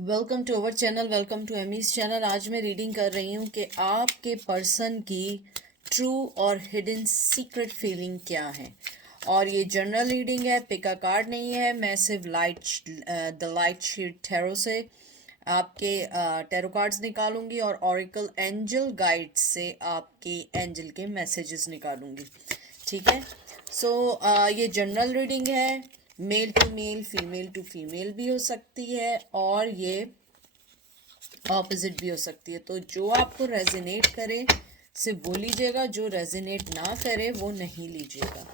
Welcome to our channel, welcome to Amy's channel. आज मैं reading कर रही हूँ कि आपके पर्सन की ट्रू और हिडन सीक्रेट फीलिंग क्या है। और ये जनरल रीडिंग है, पिक अ कार्ड नहीं है। मैं सिर्फ द लाइट शीट टैरो से आपके टैरो कार्ड्स निकालूंगी और ऑरिकल एंजल गाइड से आपके एंजल के मैसेजेस निकालूंगी। ठीक है। ये जनरल रीडिंग है, male to male, female to female भी हो सकती है और ये ऑपोजिट भी हो सकती है। तो जो आपको रेजोनेट करे सिर्फ वो लीजिएगा, जो रेजोनेट ना करे वो नहीं लीजिएगा।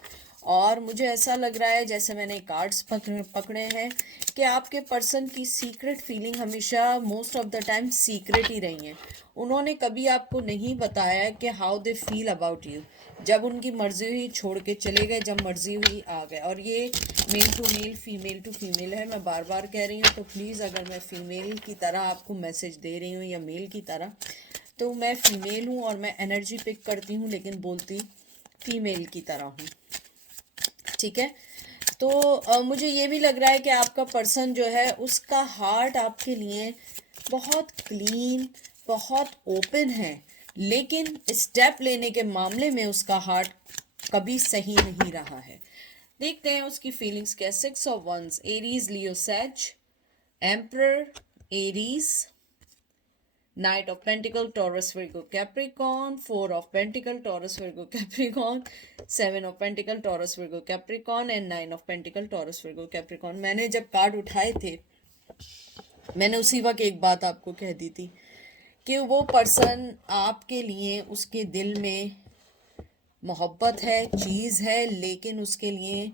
और मुझे ऐसा लग रहा है, जैसे मैंने कार्ड्स पकड़े हैं, कि आपके पर्सन की सीक्रेट फीलिंग हमेशा most of the time secret ही रही है। उन्होंने कभी आपको नहीं बताया कि how they feel about you. जब उनकी मर्जी हुई छोड़ के चले गए, जब मर्जी हुई आ गए। और ये male to male, female to female है। मैं बार बार कह रही हूँ, तो प्लीज़ अगर मैं फीमेल की तरह आपको मैसेज दे रही हूँ या मेल की तरह, तो मैं फीमेल हूँ और मैं एनर्जी पिक करती हूँ, लेकिन बोलती फीमेल की तरह हूँ। ठीक है। तो मुझे ये भी लग रहा है कि आपका पर्सन जो है, उसका हार्ट आपके लिए बहुत क्लीन, बहुत ओपन है, लेकिन स्टेप लेने के मामले में उसका हार्ट कभी सही नहीं रहा है। देखते हैं उसकी फीलिंग्स क्या। 6 of once, Aries, Leo, sage, emperor, Aries, Knight of Pentacle, Taurus, Virgo, Capricorn, 4 of Pentacle, Taurus, Virgo, Capricorn, 7 of Pentacle, Taurus, Virgo, Capricorn and 9 of Pentacle, Taurus, Virgo, Capricorn। मैंने जब कार्ड उठाए थे, मैंने उसी वक्त एक बात आपको कह दी थी कि वो पर्सन आपके लिए, उसके दिल में मोहब्बत है, चीज़ है, लेकिन उसके लिए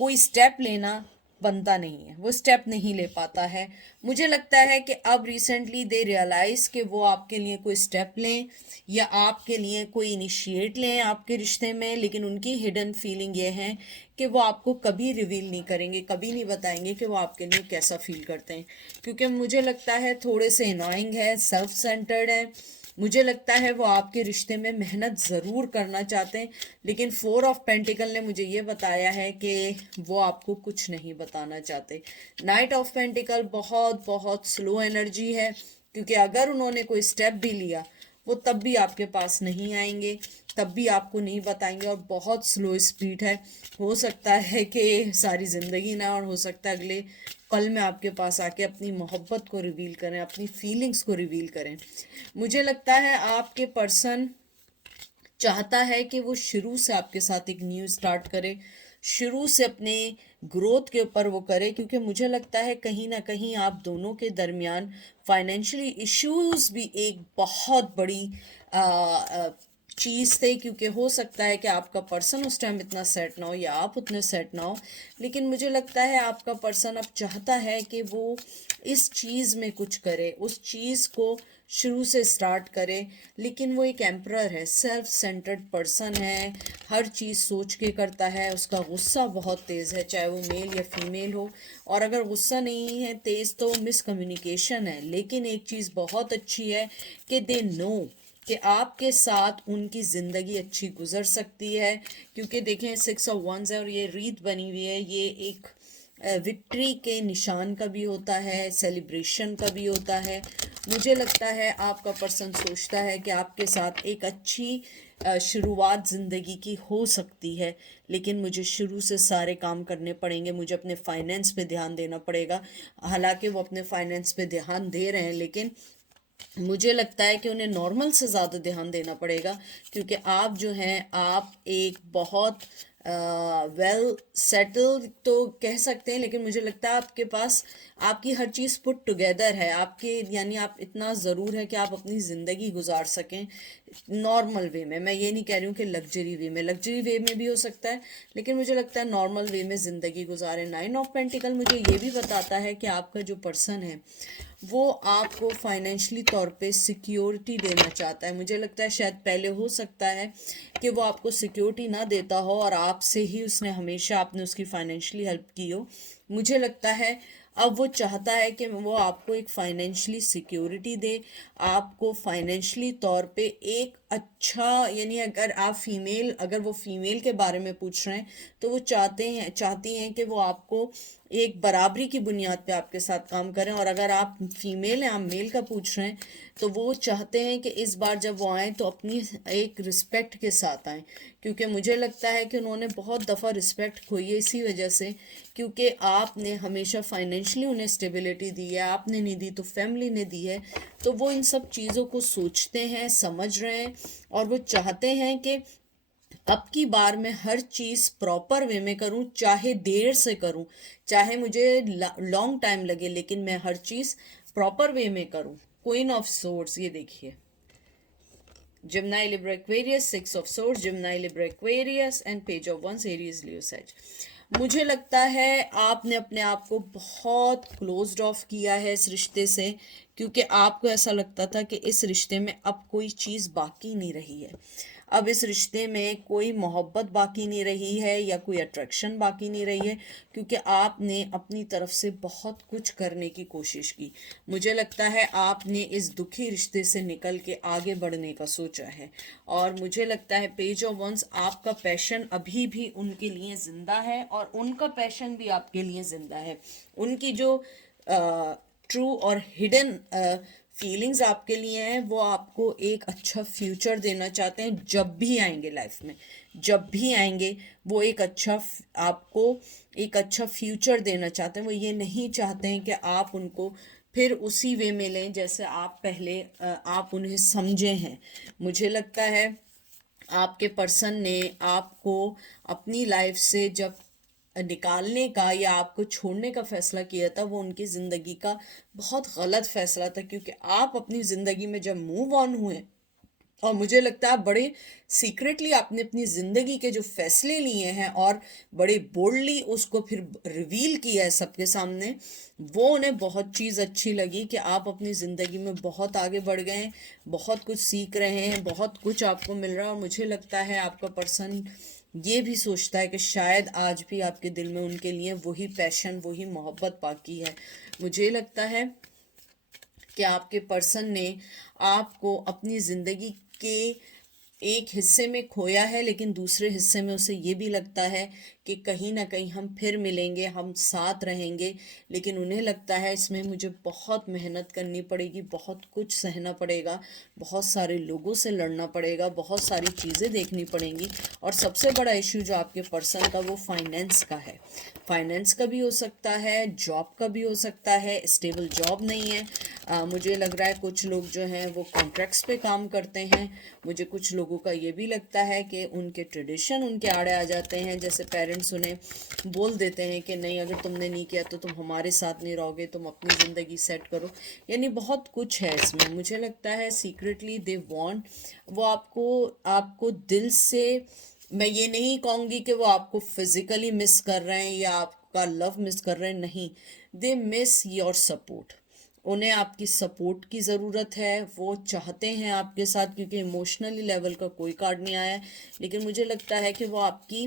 कोई स्टेप लेना बनता नहीं है, वो स्टेप नहीं ले पाता है। मुझे लगता है कि अब रिसेंटली दे रियलाइज कि वो आपके लिए कोई स्टेप लें या आपके लिए कोई इनिशिएट लें आपके रिश्ते में, लेकिन उनकी हिडन फीलिंग ये है कि वो आपको कभी रिवील नहीं करेंगे, कभी नहीं बताएंगे कि वो आपके लिए कैसा फील करते हैं। क्योंकि मुझे लगता है थोड़े से अनोइंग है, सेल्फ सेंटर्ड है। मुझे लगता है वो आपके रिश्ते में मेहनत ज़रूर करना चाहते हैं, लेकिन 4 ऑफ पेंटिकल ने मुझे ये बताया है कि वो आपको कुछ नहीं बताना चाहते। नाइट ऑफ पेंटिकल बहुत बहुत स्लो एनर्जी है, क्योंकि अगर उन्होंने कोई स्टेप भी लिया, वो तब भी आपके पास नहीं आएंगे, तब भी आपको नहीं बताएंगे, और बहुत स्लो स्पीड है। हो सकता है कि सारी ज़िंदगी ना, और हो सकता है अगले पल में आपके पास आके अपनी मोहब्बत को रिवील करें, अपनी फीलिंग्स को रिवील करें। मुझे लगता है आपके पर्सन चाहता है कि वो शुरू से आपके साथ एक न्यू स्टार्ट करे, शुरू से अपने ग्रोथ के ऊपर वो करे, क्योंकि मुझे लगता है कहीं ना कहीं आप दोनों के दरमियान फाइनेंशियली इश्यूज भी एक बहुत बड़ी चीज़ थे। क्योंकि हो सकता है कि आपका पर्सन उस टाइम इतना सेट ना हो या आप उतने सेट ना हो, लेकिन मुझे लगता है आपका पर्सन अब चाहता है कि वो इस चीज़ में कुछ करे, उस चीज़ को शुरू से स्टार्ट करे। लेकिन वो एक एम्परर है, सेल्फ सेंटर्ड पर्सन है, हर चीज़ सोच के करता है। उसका गुस्सा बहुत तेज़ है, चाहे वो मेल या फीमेल हो। और अगर गुस्सा नहीं है तेज़, तो मिसकम्युनिकेशन है। लेकिन एक चीज़ बहुत अच्छी है कि दे नो कि आपके साथ उनकी ज़िंदगी अच्छी गुजर सकती है। क्योंकि देखें, 6 ऑफ वंस है और ये रीत बनी हुई है। ये एक विक्ट्री के निशान का भी होता है, सेलिब्रेशन का भी होता है। मुझे लगता है आपका पर्सन सोचता है कि आपके साथ एक अच्छी शुरुआत ज़िंदगी की हो सकती है, लेकिन मुझे शुरू से सारे काम करने पड़ेंगे, मुझे अपने फाइनेंस पे ध्यान देना पड़ेगा। हालांकि वो अपने फाइनेंस पे ध्यान दे रहे हैं, लेकिन मुझे लगता है कि उन्हें नॉर्मल से ज़्यादा ध्यान देना पड़ेगा। क्योंकि आप जो हैं, आप एक बहुत वेल सेटल तो कह सकते हैं, लेकिन मुझे लगता है आपके पास आपकी हर चीज़ पुट टुगेदर है आपके, यानी आप इतना ज़रूर है कि आप अपनी ज़िंदगी गुजार सकें नॉर्मल वे में। मैं ये नहीं कह रही हूँ कि लग्जरी वे में, लग्जरी वे में भी हो सकता है, लेकिन मुझे लगता है नॉर्मल वे में ज़िंदगी गुजारें। 9 ऑफ पेंटिकल मुझे ये भी बताता है कि आपका जो पर्सन है वो आपको फाइनेंशियली तौर पे सिक्योरिटी देना चाहता है। मुझे लगता है शायद पहले हो सकता है कि वो आपको सिक्योरिटी ना देता हो और आपसे ही उसने हमेशा, आपने उसकी फाइनेंशियली हेल्प की हो। मुझे लगता है अब वो चाहता है कि वो आपको एक फाइनेंशियली सिक्योरिटी दे, आपको फाइनेंशियली तौर पे एक अच्छा, यानी अगर वो फीमेल के बारे में पूछ रहे हैं तो वो चाहती हैं कि वो आपको एक बराबरी की बुनियाद पे आपके साथ काम करें। और अगर आप फीमेल हैं, आप मेल का पूछ रहे हैं, तो वो चाहते हैं कि इस बार जब वो आए तो अपनी एक रिस्पेक्ट के साथ आए, क्योंकि मुझे लगता है कि उन्होंने बहुत दफ़ा रिस्पेक्ट खोई है इसी वजह से, क्योंकि आपने हमेशा फाइनेंशियली उन्हें स्टेबिलिटी दी है, आपने नहीं दी तो फैमिली ने दी है। तो वो इन सब चीज़ों को सोचते हैं, समझ रहे हैं, और वो चाहते हैं कि अब की बार मैं हर चीज़ प्रॉपर वे में करूं, चाहे देर से करूं, चाहे मुझे लॉन्ग टाइम लगे, लेकिन मैं हर चीज़ प्रॉपर वे में करूं। क्वीन ऑफ सोर्ड्स, ये देखिए, Gemini, Libra, Aquarius, Six of Swords, Gemini, Libra, Aquarius and Page of Wands, Aries, Leo, Sag। मुझे लगता है आपने अपने आप को बहुत क्लोज्ड ऑफ किया है इस रिश्ते से, क्योंकि आपको ऐसा लगता था कि इस रिश्ते में अब कोई चीज़ बाकी नहीं रही है। अब इस रिश्ते में कोई मोहब्बत बाकी नहीं रही है या कोई अट्रैक्शन बाकी नहीं रही है, क्योंकि आपने अपनी तरफ से बहुत कुछ करने की कोशिश की। मुझे लगता है आपने इस दुखी रिश्ते से निकल के आगे बढ़ने का सोचा है। और मुझे लगता है पेज ऑफ वंस, आपका पैशन अभी भी उनके लिए ज़िंदा है और उनका पैशन भी आपके लिए ज़िंदा है। उनकी जो ट्रू और हिडन फीलिंग्स आपके लिए हैं, वो आपको एक अच्छा फ्यूचर देना चाहते हैं। जब भी आएंगे लाइफ में, जब भी आएंगे, वो आपको एक अच्छा फ्यूचर देना चाहते हैं। वो ये नहीं चाहते हैं कि आप उनको फिर उसी वे में लें जैसे आप पहले आप उन्हें समझे हैं। मुझे लगता है आपके पर्सन ने आपको अपनी लाइफ से जब निकालने का या आपको छोड़ने का फैसला किया था, वो उनकी ज़िंदगी का बहुत गलत फैसला था, क्योंकि आप अपनी ज़िंदगी में जब मूव ऑन हुए, और मुझे लगता है बड़े सीक्रेटली आपने अपनी ज़िंदगी के जो फैसले लिए हैं और बड़े बोल्डली उसको फिर रिवील किया है सबके सामने, वो उन्हें बहुत चीज़ अच्छी लगी कि आप अपनी ज़िंदगी में बहुत आगे बढ़ गए हैं, बहुत कुछ सीख रहे हैं, बहुत कुछ आपको मिल रहा है। और मुझे लगता है आपका पर्सन ये भी सोचता है कि शायद आज भी आपके दिल में उनके लिए वही पैशन, वही मोहब्बत बाकी है। मुझे लगता है कि आपके पर्सन ने आपको अपनी ज़िंदगी के एक हिस्से में खोया है, लेकिन दूसरे हिस्से में उसे ये भी लगता है कि कहीं ना कहीं हम फिर मिलेंगे, हम साथ रहेंगे। लेकिन उन्हें लगता है इसमें मुझे बहुत मेहनत करनी पड़ेगी, बहुत कुछ सहना पड़ेगा, बहुत सारे लोगों से लड़ना पड़ेगा, बहुत सारी चीज़ें देखनी पड़ेंगी। और सबसे बड़ा इशू जो आपके पर्सन का वो फाइनेंस का है। फाइनेंस का भी हो सकता है, जॉब का भी हो सकता है, स्टेबल जॉब नहीं है। मुझे लग रहा है कुछ लोग जो हैं वो कॉन्ट्रैक्ट्स पे काम करते हैं। मुझे कुछ लोगों का ये भी लगता है कि उनके ट्रेडिशन उनके आड़े आ जाते हैं, जैसे पेरेंट्स उन्हें बोल देते हैं कि नहीं, अगर तुमने नहीं किया तो तुम हमारे साथ नहीं रहोगे, तुम अपनी ज़िंदगी सेट करो। यानी बहुत कुछ है इसमें। मुझे लगता है सीक्रेटली दे वांट, वो आपको आपको दिल से, मैं ये नहीं कहूँगी कि वो आपको फिजिकली मिस कर रहे हैं या आपका लव मिस कर रहे हैं, नहीं, दे मिस योर सपोर्ट। उन्हें आपकी सपोर्ट की ज़रूरत है, वो चाहते हैं आपके साथ, क्योंकि इमोशनली लेवल का कोई कार्ड नहीं आया है, लेकिन मुझे लगता है कि वो आपकी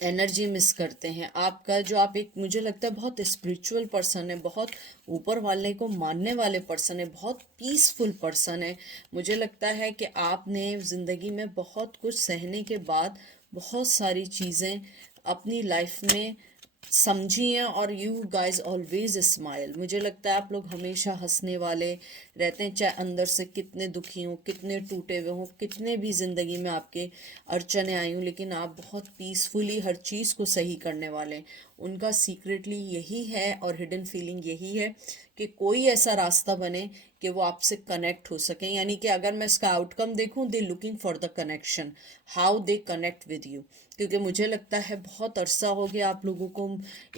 एनर्जी मिस करते हैं। आपका जो आप एक, मुझे लगता है बहुत स्पिरिचुअल पर्सन है, बहुत ऊपर वाले को मानने वाले पर्सन है, बहुत पीसफुल पर्सन है। मुझे लगता है कि आपने ज़िंदगी में बहुत कुछ सहने के बाद बहुत सारी चीज़ें अपनी लाइफ में समझी हैं, और यू गाइज ऑलवेज स्माइल। मुझे लगता है आप लोग हमेशा हंसने वाले रहते हैं, चाहे अंदर से कितने दुखी हों, कितने टूटे हुए हों, कितने भी ज़िंदगी में आपके अड़चने आई हों, लेकिन आप बहुत पीसफुली हर चीज़ को सही करने वाले हैं। उनका सीक्रेटली यही है और हिडन फीलिंग यही है कि कोई ऐसा रास्ता बने कि वो आपसे कनेक्ट हो सकें। यानी कि अगर मैं इसका आउटकम देखूं, they looking for the connection, how they connect with you. क्योंकि मुझे लगता है बहुत अरसा हो गया आप लोगों को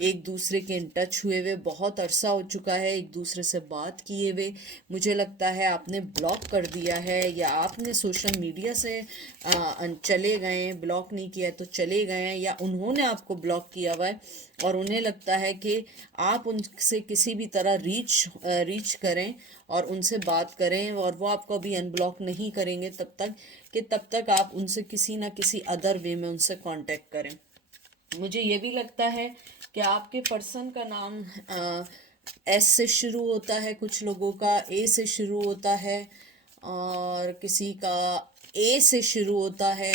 एक दूसरे के इन टच हुए हुए, बहुत अरसा हो चुका है एक दूसरे से बात किए हुए। मुझे लगता है आपने ब्लॉक कर दिया है, या आपने सोशल मीडिया से चले गए हैं, ब्लॉक नहीं किया तो चले गए हैं, या उन्होंने आपको ब्लॉक किया हुआ है और उन्हें लगता है कि आप उनसे किसी भी तरह रीच करें और उनसे बात करें, और वो आपको अभी अनब्लॉक नहीं करेंगे तब तक आप उनसे किसी ना किसी अदर वे में उनसे कांटेक्ट करें। मुझे ये भी लगता है कि आपके पर्सन का नाम एस से शुरू होता है, कुछ लोगों का ए से शुरू होता है, और किसी का ए से शुरू होता है।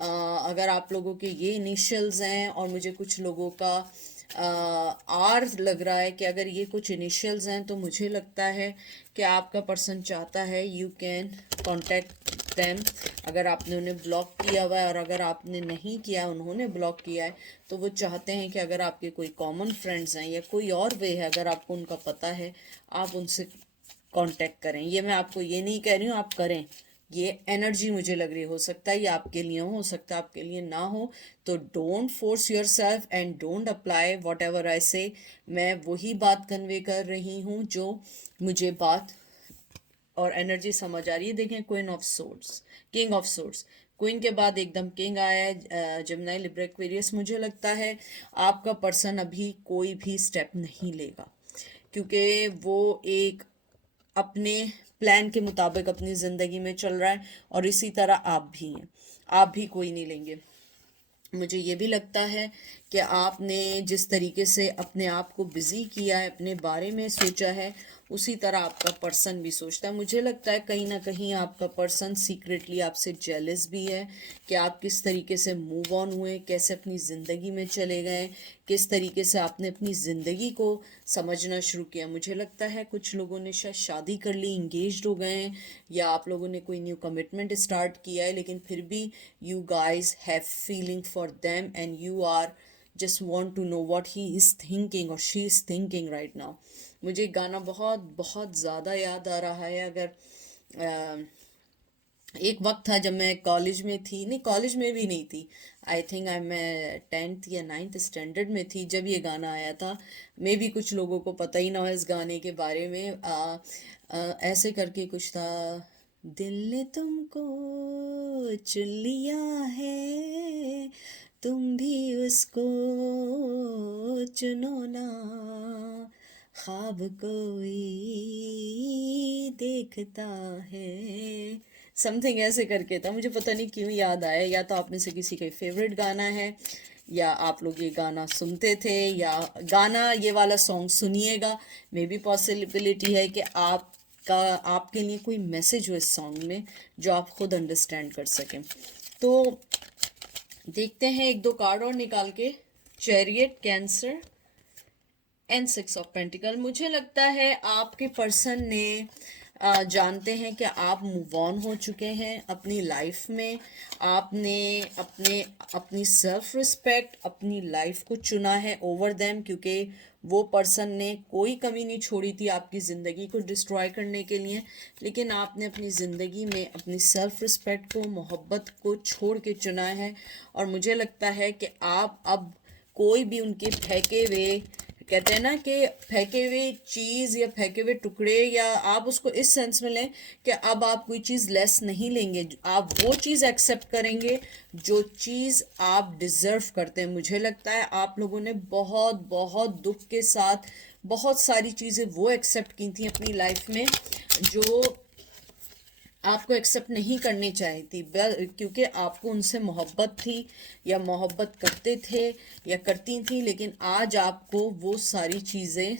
अगर आप लोगों के ये इनिशियल्स हैं और मुझे कुछ लोगों का आर लग रहा है कि अगर ये कुछ इनिशियल्स हैं, तो मुझे लगता है कि आपका पर्सन चाहता है यू कैन कॉन्टेक्ट देम। अगर आपने उन्हें ब्लॉक किया हुआ है और अगर आपने नहीं किया, उन्होंने ब्लॉक किया है, तो वो चाहते हैं कि अगर आपके कोई कॉमन फ्रेंड्स हैं या कोई और वे है, अगर आपको उनका पता है, आप उनसे कांटेक्ट करें। ये मैं आपको ये नहीं कह रही हूँ आप करें, ये एनर्जी मुझे लग रही, हो सकता है ये आपके लिए हो सकता है आपके लिए ना हो। तो don't force your self and don't apply what ever I से। मैं वही बात कन्वे कर रही हूँ जो मुझे बात और एनर्जी समझ आ रही है। देखें, queen of swords, king of swords, queen के बाद एकदम किंग आया है, जमनाई लिब्रा एक्वेरियस। मुझे लगता है आपका पर्सन अभी कोई भी स्टेप नहीं लेगा, क्योंकि वो एक अपने प्लान के मुताबिक अपनी ज़िंदगी में चल रहा है, और इसी तरह आप भी हैं, आप भी कोई नहीं लेंगे। मुझे ये भी लगता है कि आपने जिस तरीके से अपने आप को बिज़ी किया है, अपने बारे में सोचा है, उसी तरह आपका पर्सन भी सोचता है। मुझे लगता है कहीं ना कहीं आपका पर्सन सीक्रेटली आपसे जेलस भी है कि आप किस तरीके से मूव ऑन हुए, कैसे अपनी ज़िंदगी में चले गए, किस तरीके से आपने अपनी ज़िंदगी को समझना शुरू किया। मुझे लगता है कुछ लोगों ने शायद शादी कर ली, इंगेज्ड हो गए हैं, या आप लोगों ने कोई न्यू कमिटमेंट स्टार्ट किया है, लेकिन फिर भी you guys have feeling for them and you are just want to know what he is thinking or she is thinking right now। मुझे गाना बहुत बहुत ज़्यादा याद आ रहा है। अगर एक वक्त था जब मैं कॉलेज में थी, नहीं कॉलेज में भी नहीं थी, आई थिंक मैं 10th या 9th स्टैंडर्ड में थी जब ये गाना आया था। मे भी कुछ लोगों को पता ही ना हो इस गाने के बारे में। ऐसे करके कुछ था, दिल ने तुमको चुन लिया है, तुम भी उसको चुनो ना, ख्वाब कोई देखता है। समथिंग ऐसे करके था, मुझे पता नहीं क्यों याद आया। या तो आप में से किसी का फेवरेट गाना है, या आप लोग ये गाना सुनते थे, या गाना ये वाला सॉन्ग सुनिएगा। मे बी पॉसिबिलिटी है कि आपके लिए कोई मैसेज हो इस सॉन्ग में जो आप खुद अंडरस्टैंड कर सकें। तो देखते हैं एक दो कार्ड और निकाल के। Chariot, cancer and 6 of pentacle. मुझे लगता है आपके पर्सन ने जानते हैं कि आप मूव ऑन हो चुके हैं अपनी लाइफ में। आपने अपनी सेल्फ रिस्पेक्ट, अपनी लाइफ को चुना है ओवर देम, क्योंकि वो पर्सन ने कोई कमी नहीं छोड़ी थी आपकी ज़िंदगी को डिस्ट्रॉय करने के लिए। लेकिन आपने अपनी ज़िंदगी में अपनी सेल्फ रिस्पेक्ट को, मोहब्बत को छोड़ के चुना है। और मुझे लगता है कि आप अब कोई भी उनके फेंके हुए, कहते हैं ना कि फेंके हुए चीज़ या फेंके हुए टुकड़े, या आप उसको इस सेंस में लें कि अब आप कोई चीज़ लेस नहीं लेंगे, आप वो चीज़ एक्सेप्ट करेंगे जो चीज़ आप डिज़र्व करते हैं। मुझे लगता है आप लोगों ने बहुत बहुत दुख के साथ बहुत सारी चीज़ें वो एक्सेप्ट की थी अपनी लाइफ में जो आपको एक्सेप्ट नहीं करनी चाहिए थी, क्योंकि आपको उनसे मोहब्बत थी या मोहब्बत करते थे या करती थी। लेकिन आज आपको वो सारी चीज़ें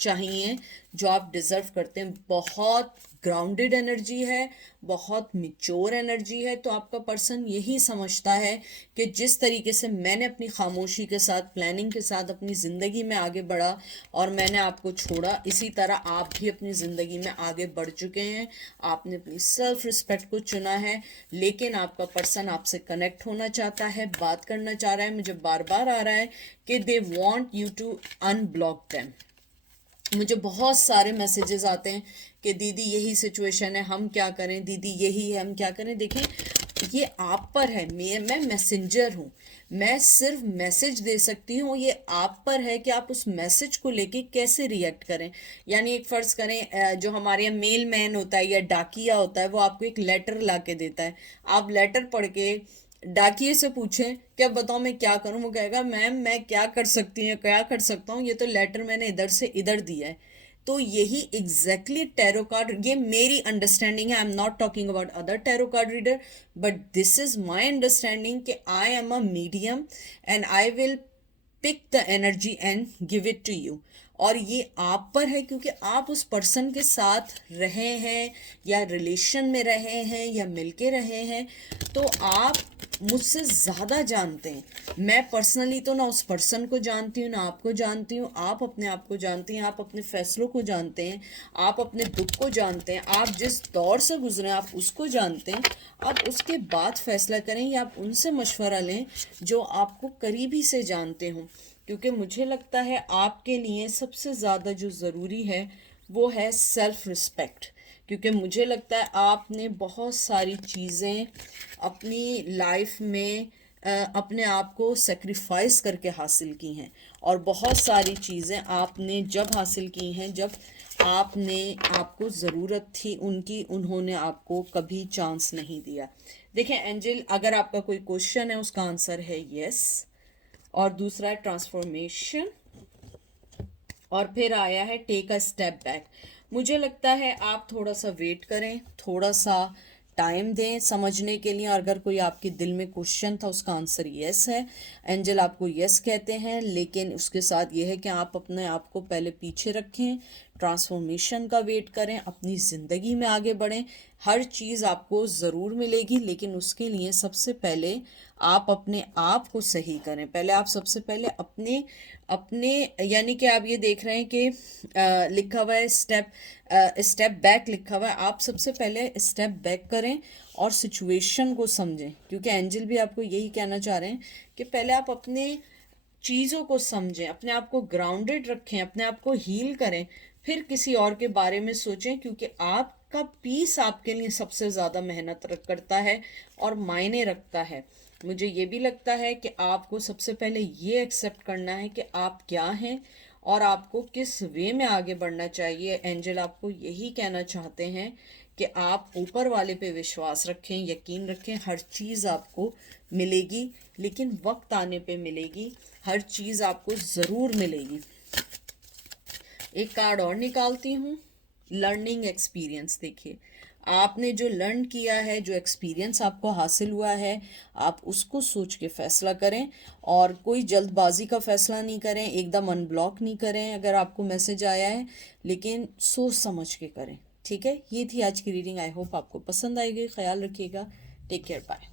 चाहिए जो आप डिज़र्व करते हैं। बहुत ग्राउंडेड एनर्जी है, बहुत मिच्योर एनर्जी है। तो आपका पर्सन यही समझता है कि जिस तरीके से मैंने अपनी खामोशी के साथ, प्लानिंग के साथ अपनी ज़िंदगी में आगे बढ़ा और मैंने आपको छोड़ा, इसी तरह आप भी अपनी ज़िंदगी में आगे बढ़ चुके हैं। आपने अपनी सेल्फ रिस्पेक्ट को चुना है। लेकिन आपका पर्सन आपसे कनेक्ट होना चाहता है, बात करना चाह रहा है। मुझे बार बार आ रहा है कि they want you to unblock them. मुझे बहुत सारे मैसेजेस आते हैं कि दीदी यही सिचुएशन है, हम क्या करें, दीदी यही है, हम क्या करें। देखिए, ये आप पर है, मैं मैसेंजर हूँ, मैं सिर्फ मैसेज दे सकती हूँ। ये आप पर है कि आप उस मैसेज को लेके कैसे रिएक्ट करें। यानी एक फ़र्ज़ करें, जो हमारे यहाँ मेल मैन होता है या डाकिया होता है, वो आपको एक लेटर ला के देता है। आप लेटर पढ़ के डाकिए से पूछें कि अब बताओ मैं क्या करूं, वो कहेगा मैम मैं क्या कर सकती हूँ, क्या कर सकता हूँ, ये तो लेटर मैंने इधर से इधर दिया है। तो यही एग्जैक्टली टैरो कार्ड, ये मेरी अंडरस्टैंडिंग है। I am not talking about other tarot card reader, but this is my understanding कि I am a medium and I will pick the energy and give it to you. और ये आप पर है, क्योंकि आप उस पर्सन के साथ रहे हैं या रिलेशन में रहे हैं या मिलके रहे हैं, तो आप मुझसे ज़्यादा जानते हैं। मैं पर्सनली तो ना उस पर्सन को जानती हूँ ना आपको जानती हूँ, आप अपने आप को जानती हैं, आप अपने फैसलों को जानते हैं, आप अपने दुख को जानते हैं, आप जिस दौर से गुजरे आप उसको जानते हैं। आप उसके बाद फैसला करें या आप उनसे मशवरा लें जो आपको करीबी से जानते हों, क्योंकि मुझे लगता है आपके लिए सबसे ज़्यादा जो ज़रूरी है वो है सेल्फ रिस्पेक्ट। क्योंकि मुझे लगता है आपने बहुत सारी चीज़ें अपनी लाइफ में अपने आप को सेक्रीफाइस करके हासिल की हैं, और बहुत सारी चीज़ें आपने जब हासिल की हैं जब आपको ज़रूरत थी उनकी, उन्होंने आपको कभी चांस नहीं दिया। देखें एंजल, अगर आपका कोई क्वेश्चन है उसका आंसर है यस, और दूसरा है ट्रांसफॉर्मेशन, और फिर आया है टेक अ स्टेप बैक। मुझे लगता है आप थोड़ा सा वेट करें, थोड़ा सा टाइम दें समझने के लिए। और अगर कोई आपके दिल में क्वेश्चन था उसका आंसर यस है, एंजल आपको यस कहते हैं, लेकिन उसके साथ ये है कि आप अपने आप को पहले पीछे रखें, ट्रांसफॉर्मेशन का वेट करें, अपनी ज़िंदगी में आगे बढ़ें। हर चीज़ आपको ज़रूर मिलेगी, लेकिन उसके लिए सबसे पहले आप अपने आप को सही करें। पहले आप सबसे पहले अपने अपने यानी कि आप ये देख रहे हैं कि लिखा हुआ है स्टेप बैक लिखा हुआ है। आप सबसे पहले स्टेप बैक करें और सिचुएशन को समझें, क्योंकि एंजल भी आपको यही कहना चाह रहे हैं कि पहले आप अपने चीज़ों को समझें, अपने आप को ग्राउंडेड रखें, अपने आप को हील करें, फिर किसी और के बारे में सोचें, क्योंकि आपका पीस आपके लिए सबसे ज़्यादा मेहनत करता है और मायने रखता है। मुझे ये भी लगता है कि आपको सबसे पहले ये एक्सेप्ट करना है कि आप क्या हैं और आपको किस वे में आगे बढ़ना चाहिए। एंजल आपको यही कहना चाहते हैं कि आप ऊपर वाले पे विश्वास रखें, यकीन रखें, हर चीज़ आपको मिलेगी, लेकिन वक्त आने पे मिलेगी, हर चीज़ आपको ज़रूर मिलेगी। एक कार्ड और निकालती हूँ, लर्निंग एक्सपीरियंस। देखिए आपने जो लर्न किया है, जो एक्सपीरियंस आपको हासिल हुआ है, आप उसको सोच के फैसला करें, और कोई जल्दबाजी का फैसला नहीं करें, एकदम अनब्लॉक नहीं करें अगर आपको मैसेज आया है, लेकिन सोच समझ के करें। ठीक है, ये थी आज की रीडिंग। आई होप आपको पसंद आएगी। ख्याल रखिएगा। Take care, bye.